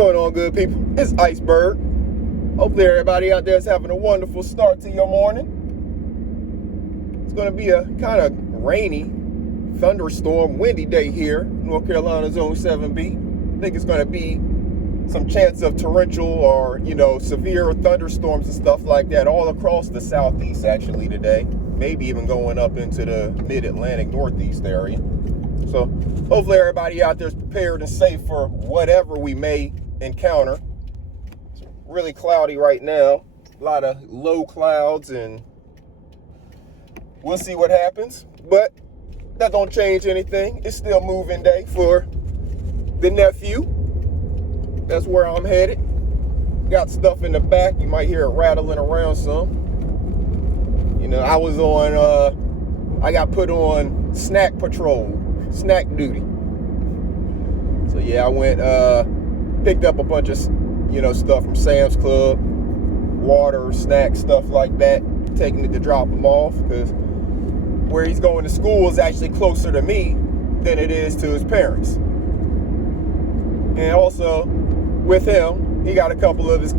going on, good people? It's Iceberg. Hopefully everybody out there is having a wonderful start to your morning. It's going to be a kind of rainy, thunderstorm, windy day here, North Carolina Zone 7B. I think it's going to be some chance of torrential or, severe thunderstorms and stuff like that all across the southeast actually today. Maybe even going up into the mid-Atlantic northeast area. So hopefully everybody out there is prepared and safe for whatever we may encounter. It's really cloudy right now. A lot of low clouds, and we'll see what happens. But that don't change anything. It's still moving day for the nephew. That's where I'm headed. Got stuff in the back. You might hear it rattling around some. I was on, I got put on snack patrol. Snack duty. So yeah, I went picked up a bunch of stuff from Sam's Club, water, snacks, stuff like that, taking it to drop him off, because where he's going to school is actually closer to me than it is to his parents. And also with him, he got a couple of his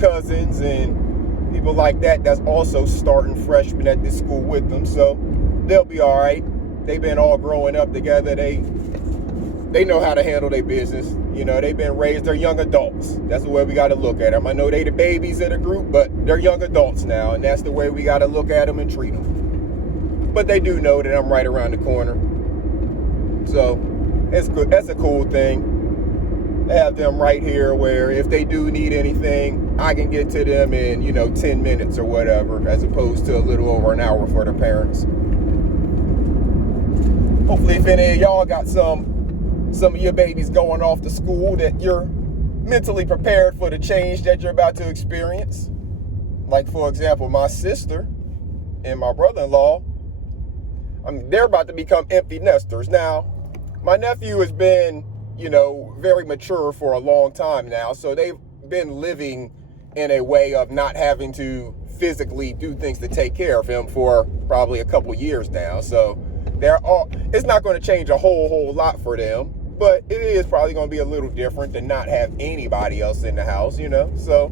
cousins and people like that that's also starting freshmen at this school with them, so they'll be all right. They've been all growing up together. They know how to handle their business. They've been raised. They're young adults. That's the way we got to look at them. I know they the babies of the group, but they're young adults now, and that's the way we got to look at them and treat them. But they do know that I'm right around the corner. So it's good. That's a cool thing. I have them right here where if they do need anything, I can get to them in, 10 minutes or whatever, as opposed to a little over an hour for their parents. Hopefully, if any of y'all got some of your babies going off to school, that you're mentally prepared for the change that you're about to experience. Like, for example, my sister and my brother-in-law, they're about to become empty nesters. Now, my nephew has been, very mature for a long time now, so they've been living in a way of not having to physically do things to take care of him for probably a couple years now. So it's not going to change a whole lot for them, but it is probably going to be a little different to not have anybody else in the house, So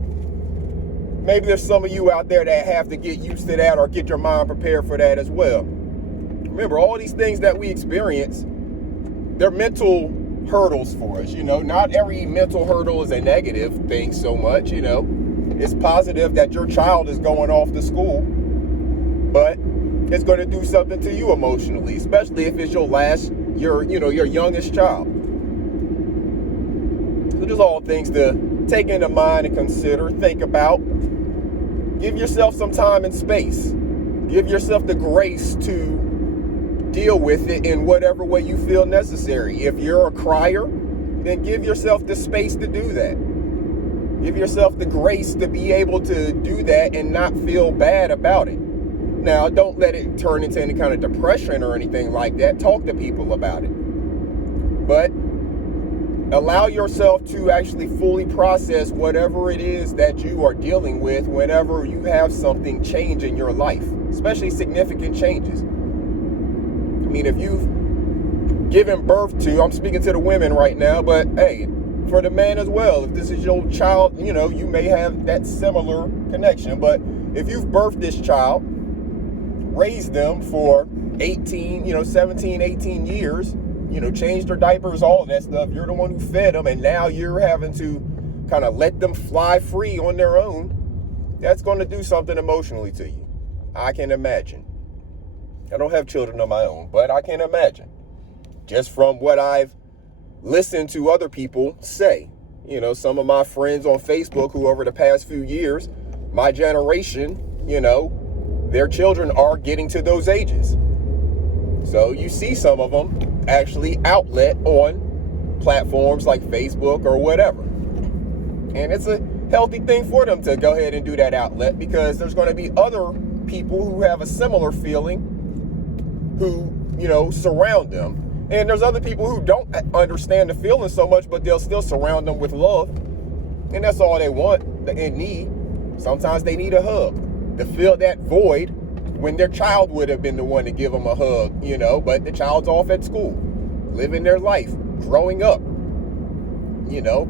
maybe there's some of you out there that have to get used to that or get your mind prepared for that as well. Remember, all these things that we experience, they're mental hurdles for us, Not every mental hurdle is a negative thing so much, It's positive that your child is going off to school, but it's going to do something to you emotionally, especially if it's your youngest child. So just all things to take into mind and consider, think about. Give yourself some time and space. Give yourself the grace to deal with it in whatever way you feel necessary. If you're a crier, then give yourself the space to do that. Give yourself the grace to be able to do that and not feel bad about it. Now, don't let it turn into any kind of depression or anything like that. Talk to people about it. But allow yourself to actually fully process whatever it is that you are dealing with whenever you have something change in your life, especially significant changes. If you've given birth to, I'm speaking to the women right now, but hey, for the man as well, if this is your child, you may have that similar connection. But if you've birthed this child, raised them for 17, 18 years, changed their diapers, all that stuff. You're the one who fed them, and now you're having to kind of let them fly free on their own. That's going to do something emotionally to you. I can imagine. I don't have children of my own, but I can imagine. Just from what I've listened to other people say. Some of my friends on Facebook who over the past few years, my generation, their children are getting to those ages. So you see some of them actually outlet on platforms like Facebook or whatever. And it's a healthy thing for them to go ahead and do that outlet, because there's going to be other people who have a similar feeling who, surround them. And there's other people who don't understand the feeling so much, but they'll still surround them with love. And that's all they want and need. Sometimes they need a hug to fill that void when their child would have been the one to give them a hug, but the child's off at school, living their life, growing up.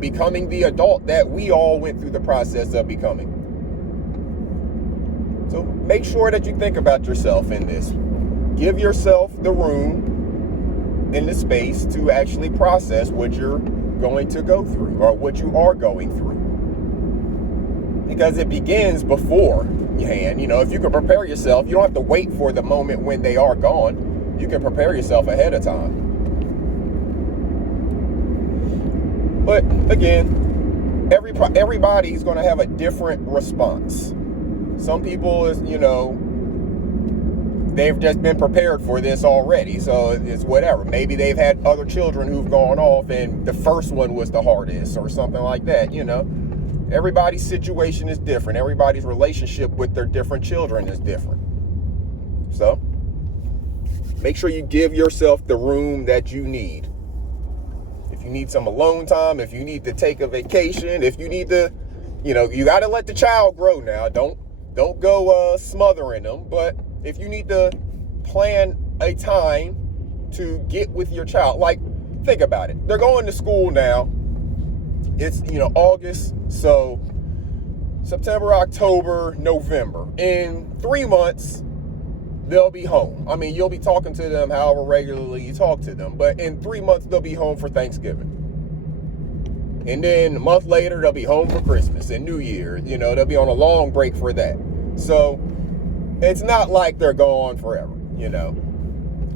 becoming the adult that we all went through the process of becoming. So make sure that you think about yourself in this. Give yourself the room and the space to actually process what you're going to go through or what you are going through. Because it begins beforehand. If you can prepare yourself, you don't have to wait for the moment when they are gone. You can prepare yourself ahead of time. But again, everybody's going to have a different response. Some people, they've just been prepared for this already, so it's whatever. Maybe they've had other children who've gone off and the first one was the hardest or something like that, Everybody's situation is different. Everybody's relationship with their different children is different. So make sure you give yourself the room that you need. If you need some alone time, if you need to take a vacation, if you need to, you got to let the child grow now. Don't go smothering them. But if you need to plan a time to get with your child, like, think about it. They're going to school now. It's, August. So September, October, November. In 3 months, they'll be home. I mean, you'll be talking to them however regularly you talk to them. But in 3 months, they'll be home for Thanksgiving. And then a month later, they'll be home for Christmas and New Year. They'll be on a long break for that. So it's not like they're gone forever,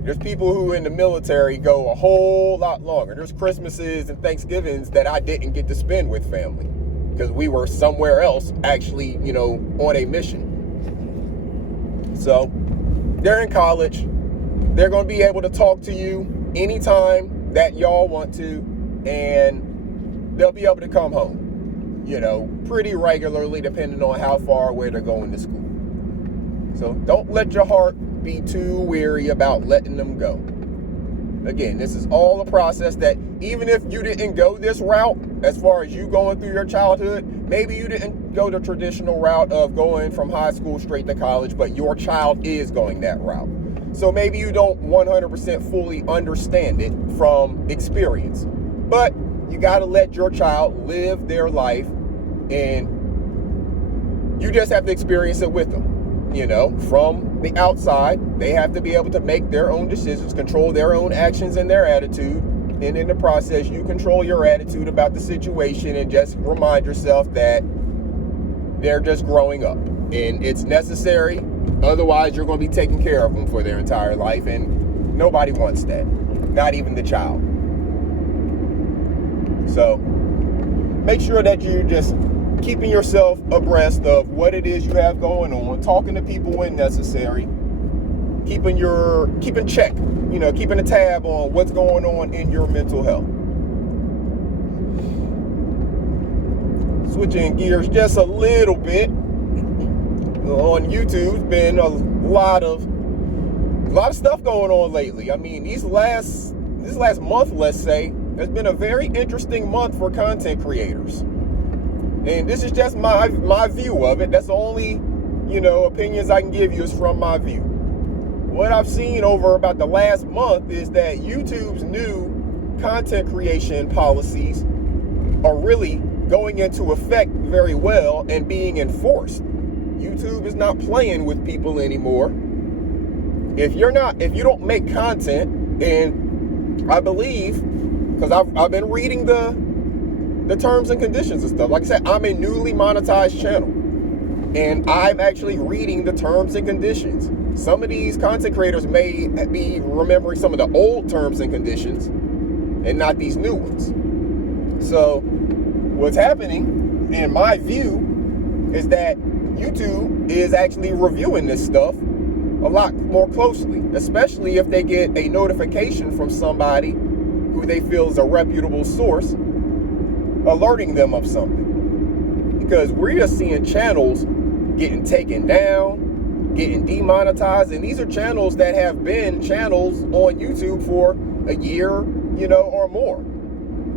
There's people who in the military go a whole lot longer. There's Christmases and Thanksgivings that I didn't get to spend with family because we were somewhere else actually, on a mission. So they're in college. They're going to be able to talk to you anytime that y'all want to, and they'll be able to come home, pretty regularly depending on how far away they're going to school. So don't let your heart be too weary about letting them go. Again, this is all a process that even if you didn't go this route, as far as you going through your childhood, maybe you didn't go the traditional route of going from high school straight to college, but your child is going that route. So maybe you don't 100% fully understand it from experience, but you got to let your child live their life, and you just have to experience it with them. From the outside, they have to be able to make their own decisions, control their own actions and their attitude. And in the process, you control your attitude about the situation and just remind yourself that they're just growing up and it's necessary. Otherwise, you're going to be taking care of them for their entire life. And nobody wants that, not even the child. So make sure that you're just keeping yourself abreast of what it is you have going on, talking to people when necessary, keeping check, keeping a tab on what's going on in your mental health. Switching gears just a little bit, on YouTube's been a lot of stuff going on lately. I mean, this last month, let's say, has been a very interesting month for content creators. And this is just my view of it. That's the only, opinions I can give you is from my view. What I've seen over about the last month is that YouTube's new content creation policies are really going into effect very well and being enforced. YouTube is not playing with people anymore. If you don't make content, and I believe, because I've been reading the terms and conditions and stuff. Like I said, I'm a newly monetized channel, and I'm actually reading the terms and conditions. Some of these content creators may be remembering some of the old terms and conditions and not these new ones. So what's happening, in my view, is that YouTube is actually reviewing this stuff a lot more closely, especially if they get a notification from somebody who they feel is a reputable source alerting them of something. Because we're just seeing channels getting taken down, getting demonetized, and these are channels that have been channels on YouTube for a year, or more.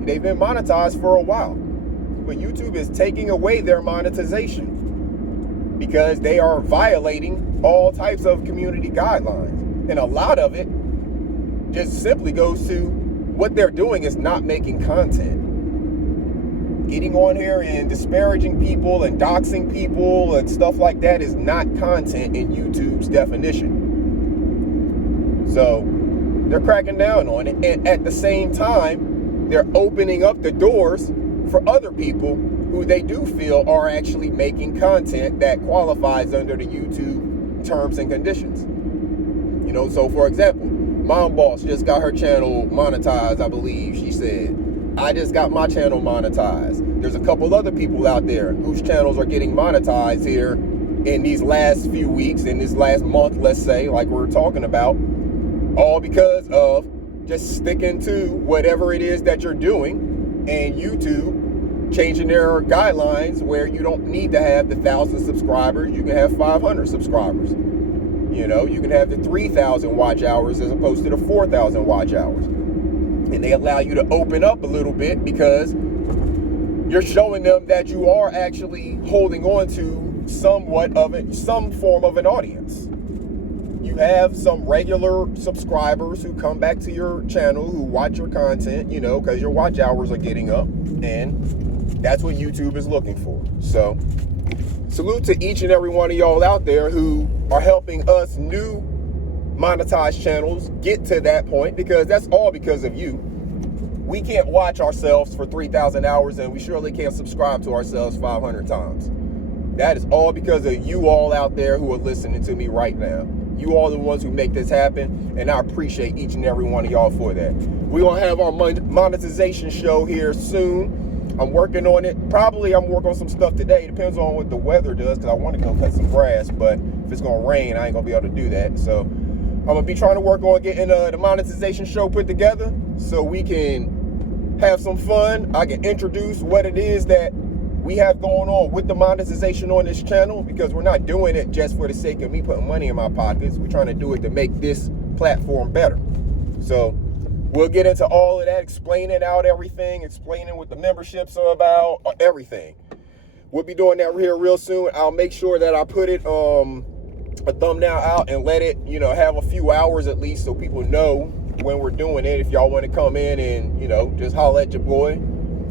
They've been monetized for a while, but YouTube is taking away their monetization because they are violating all types of community guidelines, and a lot of it just simply goes to what they're doing is not making content. Getting on here and disparaging people and doxing people and stuff like that is not content in YouTube's definition. So they're cracking down on it, and at the same time, they're opening up the doors for other people who they do feel are actually making content that qualifies under the YouTube terms and conditions. You know, so for example, Mom Boss just got her channel monetized, I believe she said. I just got my channel monetized. There's a couple other people out there whose channels are getting monetized here in these last few weeks, in this last month, let's say, like we're talking about, all because of just sticking to whatever it is that you're doing, and YouTube changing their guidelines where you don't need to have the 1,000 subscribers. You can have 500 subscribers. You know, you can have the 3,000 watch hours as opposed to the 4,000 watch hours. And they allow you to open up a little bit because you're showing them that you are actually holding on to somewhat of it, some form of an audience. You have some regular subscribers who come back to your channel, who watch your content, you know, because your watch hours are getting up, and that's what YouTube is looking for. So salute to each and every one of y'all out there who are helping us new monetized channels get to that point, because that's all because of you. We can't watch ourselves for 3,000 hours, and we surely can't subscribe to ourselves 500 times. That is all because of you all out there who are listening to me right now. You all the ones who make this happen, and I appreciate each and every one of y'all for that. We're going to have our monetization show here soon. I'm working on it. Probably I'm working on some stuff today. Depends on what the weather does, because I want to go cut some grass, but if it's going to rain, I ain't going to be able to do that. So I'm going to be trying to work on getting the monetization show put together so we can have some fun. I can introduce what it is that we have going on with the monetization on this channel, because we're not doing it just for the sake of me putting money in my pockets. We're trying to do it to make this platform better. So we'll get into all of that, explaining out everything, explaining what the memberships are about, everything. We'll be doing that here real soon. I'll make sure that I put it a thumbnail out and let it, you know, have a few hours at least so people know when we're doing it. If y'all want to come in and, you know, just holler at your boy.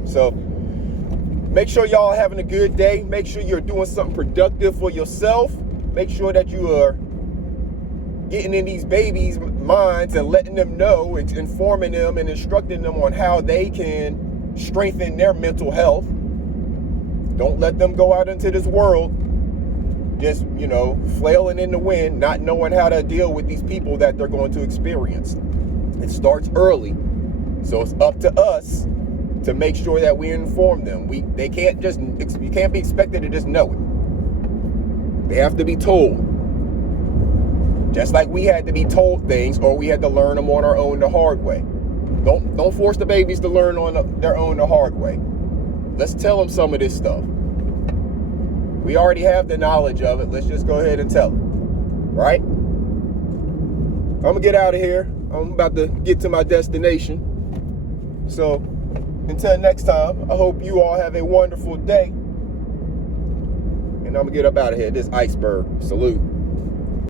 So make sure y'all are having a good day. Make sure you're doing something productive for yourself. Make sure that you are getting in these babies' minds and letting them know, informing them and instructing them on how they can strengthen their mental health. Don't let them go out into this world just, you know, flailing in the wind, not knowing how to deal with these people that they're going to experience. It starts early, so it's up to us to make sure that we inform them. You can't be expected to just know it. They have to be told. Just like we had to be told things, or we had to learn them on our own the hard way. Don't force the babies to learn on their own the hard way. Let's tell them some of this stuff. We already have the knowledge of it. Let's just go ahead and tell them. Right? I'm gonna get out of here. I'm about to get to my destination. So until next time, I hope you all have a wonderful day. And I'm gonna get up out of here. This Iceberg. Salute.